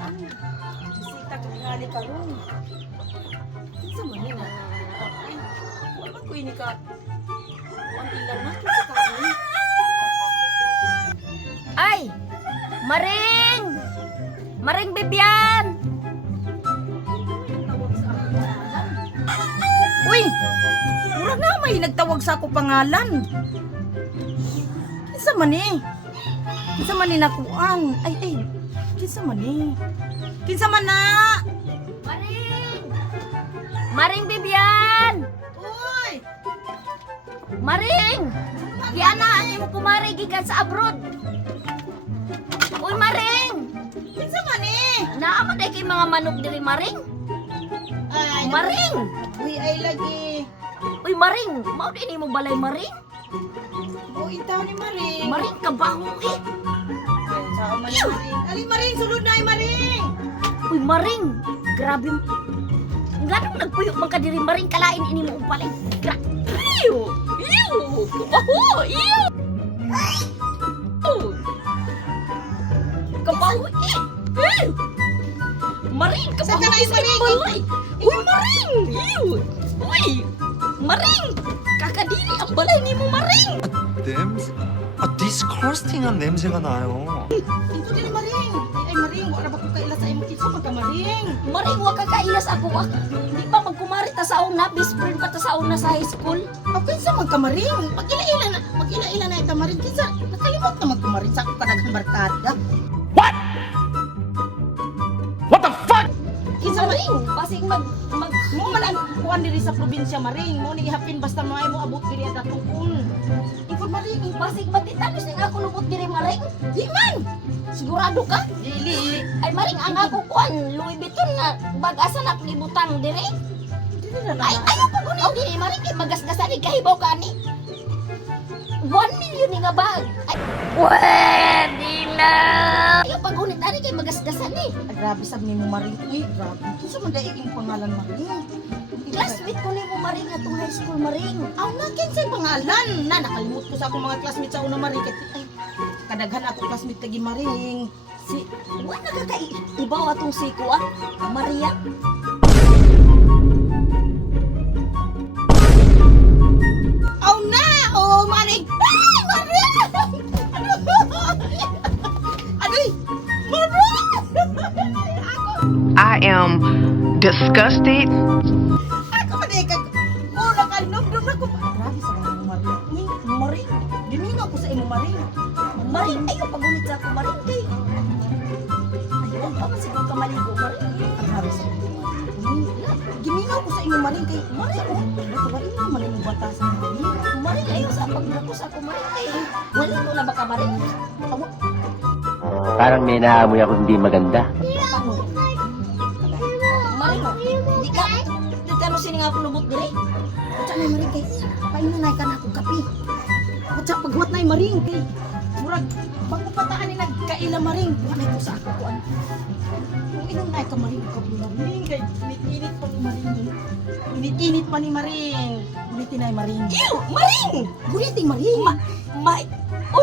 Bisita ka ngali karon. Kinsa man ni na? Ay, wala ko ini ka. Ang ilan na kinsa ka ni? Ay! Maring! Maring Bibian! Tawag sa ako pangalan. Uy! Mura na may nagtawag sa ako pangalan. Kinsa man eh? Kinsa man ni nakuan? Ay. Kinsa man eh? Kinsa man na? Maring! Maring Bibian! Uy! Maring! Gianaan mo kumari gikan sa abroad. Uy, Maring! Kinsa man eh? Naama day kay mga manok diri, Maring? Ay, Maring! uy ay lagi. Uy, Maring! Mao din mo balay, Maring? O itaw ni Maring. Maring, kabaho eh! Sa man ni Maring. Ali Maring, sulod na ay Maring. Uy, Maring! Grabe. Nga nung nagpuyok man ka diri, Maring, kalain ini mo balay. Iyo! Iyo! Kabaho! Iyo! Kabaho eh! Eh! Maring! Saan Kabaho ka na, is Maring? balay! Uy, Maring! Iyo! Uy! Maring! Kakadiri ang balay ni mo, Maring! 냄새? 디스커스팅한 냄새가 나요. Ito din ni Maring. Ay Maring, wala ba ko kaila sa imo kinsa man ka Maring? Maring, wa ka kailas ako ah. Di ba magkumari ta sa una, best friend pa ta sa una sa high school? O kinsa man ka Maring? Magila-ila na ita Maring kinsa. Nakalimot na magkumaring sa ako kadaghang barkada. Kinsa Maring, basig mag Mo man ang kuan diri sa probinsya Maring. Mo ni ihapin basta mo abot diri at atungkol. Ikaw Maring, basig matitanos ning ako lubot diri, Maring. di man. Sigurado ka? Dili. Ay, Maring, ang ako kuan Louis Vuitton nga bag-asa na libutang diri. Dili na Ay, ayaw ko gunin diri, Maring, kay magasgasan ni kahibaw ka ni. 1 million ni nga bag. Ay, pwede na. Ayaw pagunit ani kay magasgasan ni. Ay, grabe sab nimo Maring. Uy, grabe. Kinsa man dai ing pangalan Maring? Classmate ko ni mo, Maring, atong high school, Maring. Aw na kinsay pangalan? Na nakalimot ko sa akong mga classmates sa una Maring. Ay, kadaghan ako classmate kay Maring. Si, wala nakakaibaw atong si Kuan, Maria. Aw na! Oh, Maring! Ay, Maring! Adoy! Maring! I am disgusted. Ako man eh, mura ka, nabdog na ko. Grabe sa mga Maring. Uy, Maring, diningaw ko sa imo Maring. Maring, ayaw pagunit sa ako, Maring, kay. Ayaw pa man siguro ka maligo, Maring. Grabe sa mga Maring. Giningaw ko sa imo Maring kay Maring. Oh, ito ba ino Maring mo batasan Maring? Maring, ayaw sa paglako sa ako, Maring, kay. Wala ko na baka, Maring. Amo, Parang may naamoy ako hindi maganda. amo. Maring, di ka, di ka no sining ako lubot diri. Kutsa na Maring kay painanay ka na akong kape. Kutsa paghuwat na Maring kay murag bago pataan ni nagkaila Maring. Wala ko sa ako kuan. Kung inunay ka Maring ka Maring kay init pa ni Maring. Init pa ni Maring. Gulitin na Maring. Ew, Maring! Gulitin Maring. Uy,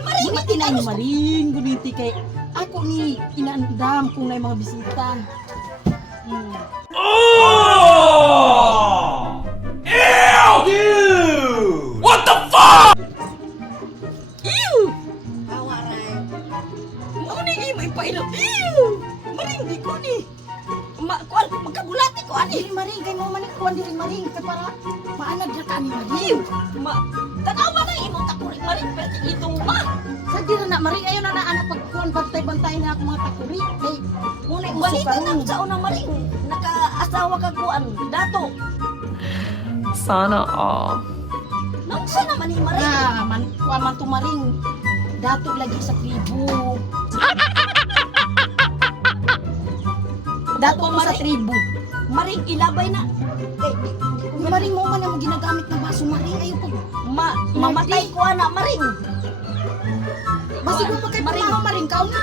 Maring, Gulitin na ni Maring. Guliti kay ako ni inaandam kung may mga bisita. Hmm. Ew! Awaray. Mao ni gi may pailap. Ew! Maring, di ko ni. Kuan, magkabulati ko ani. Dili Maring kay mo man kuan diri Maring kay para maanad ra ka ni Maring. Ew! Tanaw ba na imong takuri, Maring, pero itong ba? Sa di na Maring ayo na anak pagkuan bantay-bantay na ako mga takuri. Kay mo na Balita usukan. na sa unang Maring. Naka-asawa ka kuan, dato. Sana all. Nangsa naman ni Maring. Na man kuan man to Maring. Dato lagi sa tribu. Dato Opo, ko sa Maring. tribu. Maring, ilabay na. Uy, Maring mo man ang ginagamit na baso Maring ayo pag Mamatay ko na, Maring. Basi ko pa kay pamama maring kaon na.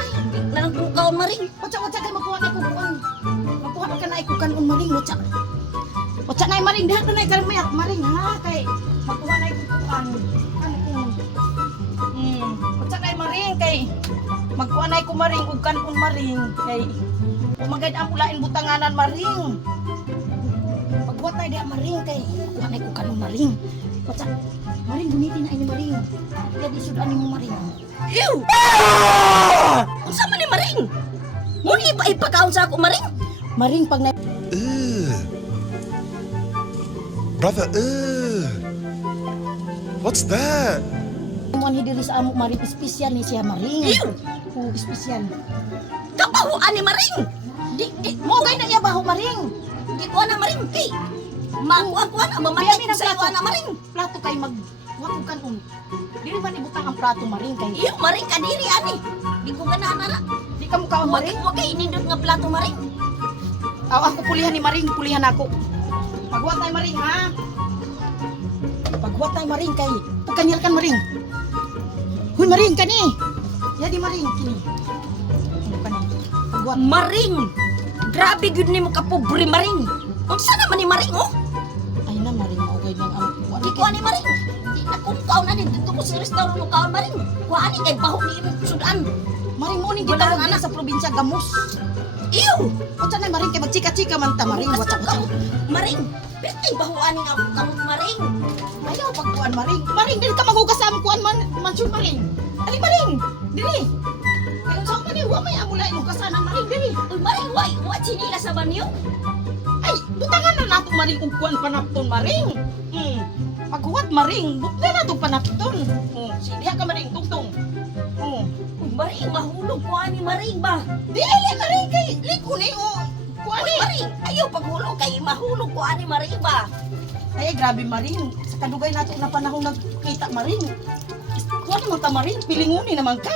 Nang kaon maring. Watsa kay makuha na ko kuan. Makuha ka na ko kanon maring watsa. Watsa na maring diha na kay maring ha kay makuha na ko kuan. Watsa kay maring kay magkuha na ko maring ug kanon maring kay umagad ang ulain butanganan maring. Pagbuhat na diha maring kay makuha na ko kanon maring. Watsa maring gunitin na ini maring. Kaya di sudan nimo maring. Ew! Unsa man ni maring? Muni ba ipakaon sa ako maring? Maring pag na Brother, what's that? mo ni diri sa amo maring espesyal ni siya maring. Ew! Oo, espesyal. Kapahuan ni maring. Di mo gay na iya baho maring. Di ko na maring kay. Makuha na mamatay sa iyo na maring. Plato kay mag wag kanon. Dili man ibutang ang plato maring kay. Iyo maring kadiri ani. Di ko ganahan na. Di ka mo kaon maring. Wag kay inindot nga plato maring. Aw ako pulihan ni maring, pulihan ako. Paghuwat tay maring ha. Paghuwat tay maring kay pagkanyal kan maring. Huy maring kani. Ya di maring kini. Ano kani? Paghuwat. Maring. Grabe gud nimo ka pobre maring. Unsa naman ni maring oh? Ay na maring mo gay nang amo. Di ko ani maring. Di na kung kaon na dito ko sa restaurant mo kaon maring. Kuha ani kay baho ni imong sudan. Maring mo ni Wala gitawag nga sa probinsya Gamus. Ew! Unsa na maring kay magchika-chika man ta maring Basta watsa. ka, maring. Pero baho ani nga kamot maring. Ayaw pagkuan maring. Maring dili ka maghugas sa among kuan man mansyon maring. Ali maring. Dili. Kay unsa man ni wa may amula imong kasanan maring dili. Uy maring wa chinila sa banyo. Ay, butangan na nato maring ug kuan panapton maring. Paghuwat maring, butna na to panapton. Diha ka maring tungtong. Uy maring mahulog ko ani maring ba. Dili maring kay liko ni o. Kuan Uy maring ayaw paghulog kay mahulog ko ani maring ba. Ay grabe maring. Sa kadugay nato na panahon nagkita maring. Kuan naman ta maring, pilinguni naman ka.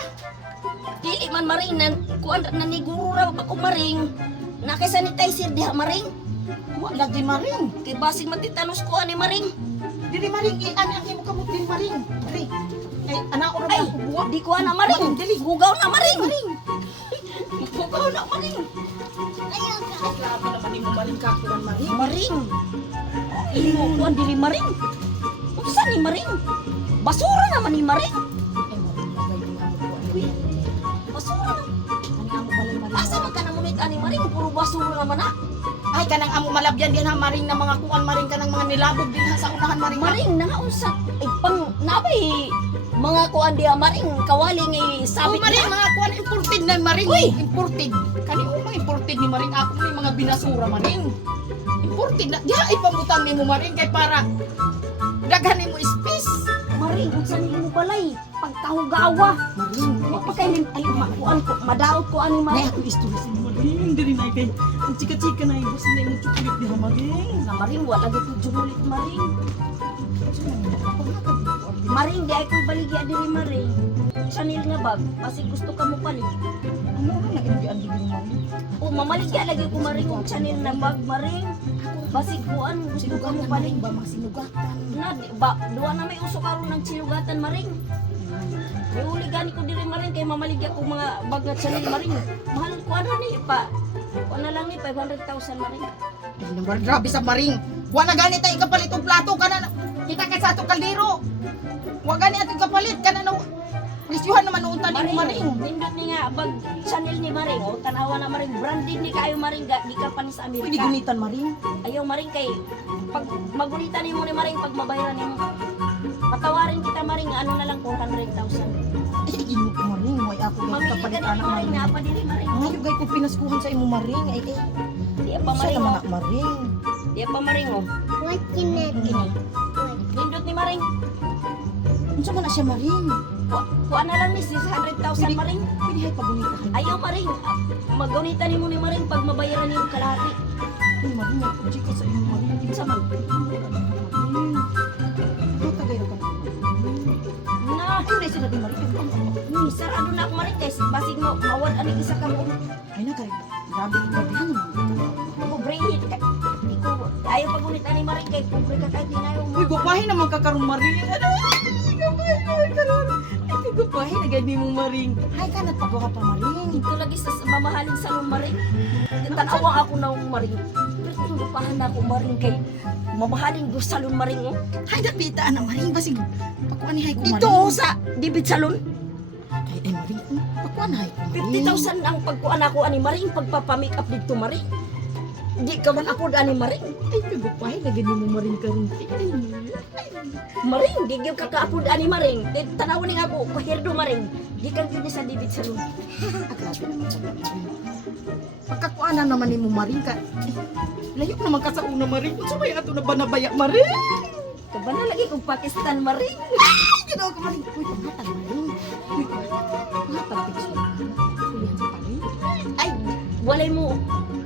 Dili man maring nan kuan na nigurura ba ko maring. Naka-sanitizer diha maring. Wa lagi maring. Kay basig matitanos ko ani maring. Dili maring ani ang imo kamot dili maring. Maring. Ay ana ora Ay, ba buwa. di ko na maring. Dili. Hugaw na maring. Maring. Hugaw na maring. Ayaw ka. Grabe naman imo maring ka kuan maring. Maring. Imo kuan dili maring. Unsa ni maring? Basura naman ni maring. Ay maring bagay yung amo kuan. Uy, basura. Ani amo balay maring. Asa man ka namunit ani maring puro basura naman na. Ay kanang amo malabyan din ha maring na mga kuan maring kanang mga nilabog din ha sa unahan maring. Maring na unsa ay pang nabay mga kuan diha maring kawali ngay Sabi sabit maring na. mga kuan imported na maring. Uy! Imported. Kani mga imported ni maring ako may mga binasura maring. Imported na. Diha ipamutang nimo maring kay para daghan nimo space. Maring unsa ni mo balay pagkahugawa. Maring, Wa pa kay ay makuan ko madaot ko ani nay maring. ako istorya sa maring diri nay kay ang chika-chika na ibos na imong chocolate diha maring. Na maring wala gyud ko jumulit maring. Maring di ay ko baligya diri maring. Chanel nga bag, kasi gusto ka mo palig. Ano na nagibian diri maring? O mamaligya lagi ko maring og Chanel na bag maring. Basig kuan gusto ka mo Sinugatan palig. maring ba masinugatan? Na ba duwa na may uso karon ng silugatan maring. Iuli gani ko diri maring kay mamaligya ko mga bag nga Chanel maring. Mahal ko ano ni pa. Kuan na lang ni 500,000 maring. Ay naman grabe sa maring. Wa na gani tay kapalit og plato kana kita kay sa ato kaldero. Wa gani ato kapalit kana no. Lisyuhan naman unta ni maring. Nindot ni nga bag Chanel ni maring. O tanawa na maring branded ni kayo maring di ka pa ni sa Pwede Amerika. gunitan maring. Ayaw maring kay pag magunitan nimo ni maring pag mabayaran nimo. Patawarin kita maring ano na lang 400,000. Ay imo ko maring. Way ako gay Mamili ka kapalit ni anak maring maring. na pa diri maring. Ngayon gay ko pinaskuhan sa imo maring. Ay Di pa sa maring. naman Oh. nak maring. Di pa maring oh. What kinet? Ini. Nindot ni maring. Unsa man na siya maring? Kuha na lang ni 600,000 maring. Pwede hay pagunitan. Ayaw maring. Magunitan nimo ni maring pag mabayaran nimo kalahati. Ay maring ako chika sa imo maring. Sa man. Ano tagay ra ka? Na, Ay na sila di maring. sarado na ako maring guys. Basig mo mawad ani isa ka mo. Ay na kay grabe grabe naman. Pobrehin ka. Di ko ayaw pagunit ani maring kay pobre ka kahit dinayo mo. Uy, gupahin naman ka karon maring. Ano? Gapay karon. Ay, Pagkapahin na ganyan mo maring. Hay ka nagpagawa pa maring. Dito lagi sa mamahaling salon maring. Tanawa ako na maring. Pero tulupahan na ako maring kay mamahaling do salon maring oh. Hay napita na maring basig. Pakuan ni hay ko maring. Dito oh, sa David Salon. Ay maring. Pakuan hay ko maring. 50,000 ang pagkuan ako ani maring pagpapa-make up dito maring. Di ka man ako ani maring. Ay, pagkapahin na ganyan mo maring karon. Maring, di gyud ka kaapod ani maring. Tanaw ni ako pahirdo maring. Di ka gyud sa David Salon. Grabe naman sa maring. Pagkakuanan naman ni mo maring ka. Layo naman ka sa una maring. Kung sabay ato na ba nabaya maring? Kaba na lagi kong Pakistan maring. Ginawa ka maring. Uy, pangatag maring. Uy, pangatag tiks mo. Ulihan sa paring. Ay, walay mo.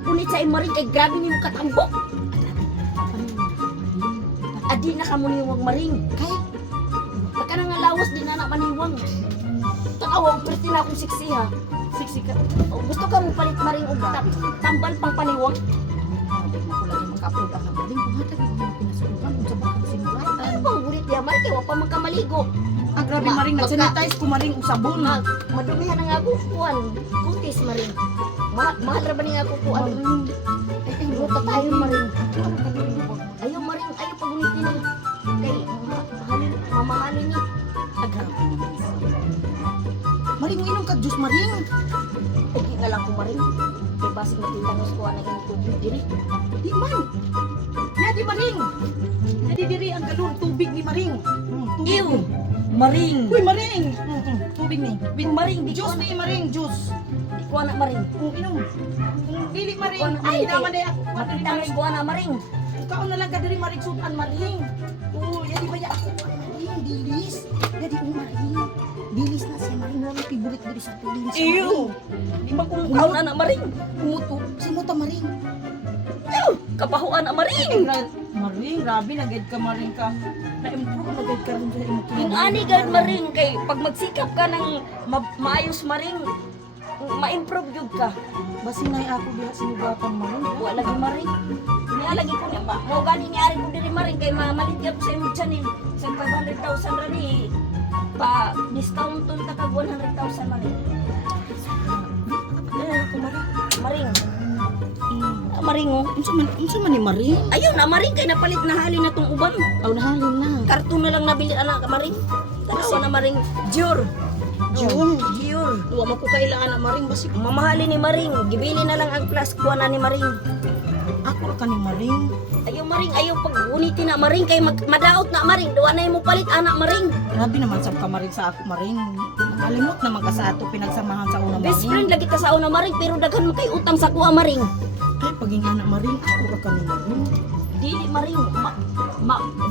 Unit sa maring kay grabe ni mo katambok. Adi na ka muniwang maring. Kay, Pagka nga lawas di na na maniwang. Tanawag, pwede na akong siksi ha. Siksi ka. O, gusto ka mo palit maring o tambal pang paniwang? hindi mo ko lagi mag-upload ang maring. Pangatag mo yung pinasukan. Kung sa bakang sinulatan. Ano ba ang gulit yaman? Kaya wapa man ka maligo. Ah, grabe maring. Nag-sanitize ko maring o sabon. Madumihan ang ako kuan. Kutis maring. Mahal ra ba ni ako kuan? Ay, luta tayo maring. Ayaw maring, ayaw pagulitin ni. Kay mamahalin ni. Grabe naman sa maring, inom ka Diyos maring. Pagi na lang ko maring. Kay basig makita ng kuan na ganito diri. Di man. Ya di maring. Nadidiri ang galon. Tubig ni maring. Tubig. Ew! Maring! Uy, maring. Tubig ni. Bin maring, di ko Juice ni maring. Juice. di ko na maring. Inom. Dili maring. Kuan, Ay, ay, naman na ako. Makita ng kuan na maring. Ikaw na lang ka diri maring sudan maring. Oo, yan di ba ya ako? Maring, dilis. Ya di mo maring. Dilis na siya maring. Wala favorite diri sa dilis. Ew! Di ba kung kaon na maring? Umuto. Si Muta maring. Ew! Kapahuan na maring! Maring, grabe na gid ka maring ka. Na-improve na gid ka rin sa imo. Yung ani gad maring kay pag magsikap ka ng maayos maring, ma-improve jud ka. Basinay ako diha sinugatan maring. Wa lagi maring. Niya lagi ko niya ba? Mo gani ni ari ko diri maring kay mamalit ko sa imong channel. Sa 500,000 ra ni pa discount ton ta kag 100,000 maring. Eh, ko maring. Maring. Maring oh. Unsa man ni maring? Ayaw na maring kay napalit na halin na tong uban. Aw nahalin na. Karton na lang nabili anak maring. Tanawa na maring. Jur. Jun. Jur. Wa man ko kailangan na maring basig. Mamahali ni Maring, gibili na lang ang plus kuha na ni Maring. Ako ka ni maring. Ayaw Maring, ayaw pag unitin na Maring kay madaot na Maring. Duwa na mo palit anak Maring. Grabe naman sa ka maring sa ako maring. Nakalimot naman ka sa ato pinagsamahan sa una Best maring. friend lagi ta sa una Maring pero daghan mo kay utang sa kuha Maring. Ay paging anak maring ako ka ni maring. Dili Maring,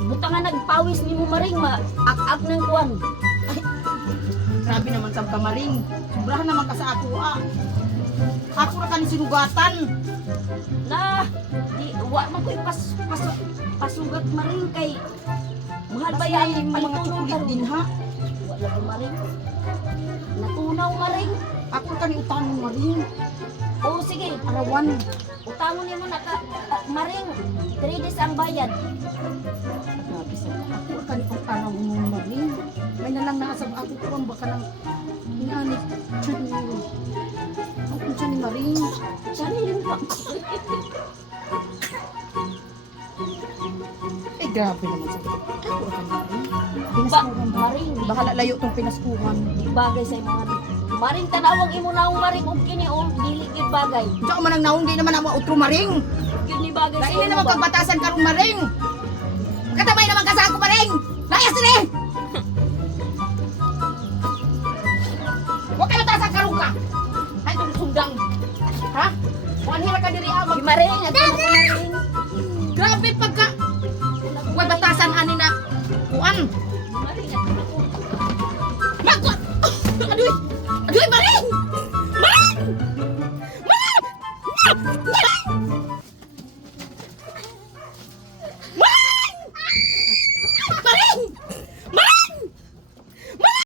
butang nga nagpawis ni mo Maring, ak-ak ng kuwan. Grabe naman sa ka maring. Sobrahan naman ka sa ako Ako ra ka ni sinugatan. Na, wa man ko'y pasugat Maring kay mahal ba yan Yung mga palitulong chocolate karon? din ha. Wala ko Maring. Natunaw Maring. Ako ra ka ni utang ni maring. Oo sige, Arawan. utangon niyo na Maring, 3 days ang bayad. Grabe sa ako ra ka ni utang ni maring. May na lang naasab ako ko ang baka nang inani. Ako siya ni maring. Sana yun pa. Eh grabe naman sa ako ra ka ni maring. Ba, Pinaskuhan ba? Maring, Bahala layo tong pinaskuhan. di bagay sa mga Maring, tanawag imo na akong Maring kung kini o dili gid bagay. Diyan ko man ang naong, di naman ako utro maring. Gid ni bagay sa Dahil imo naman ba? pagbatasan karong maring. Katabay naman ka sa ako maring. Layas dire. Huwag kayo tasan karong ka. Ay itong sundang. Ha? Kuhan hira ka diri Di amag. Maring, at ano ko Maring? Grabe pagka. Huwag batasan ani na. Kuan. Maring, at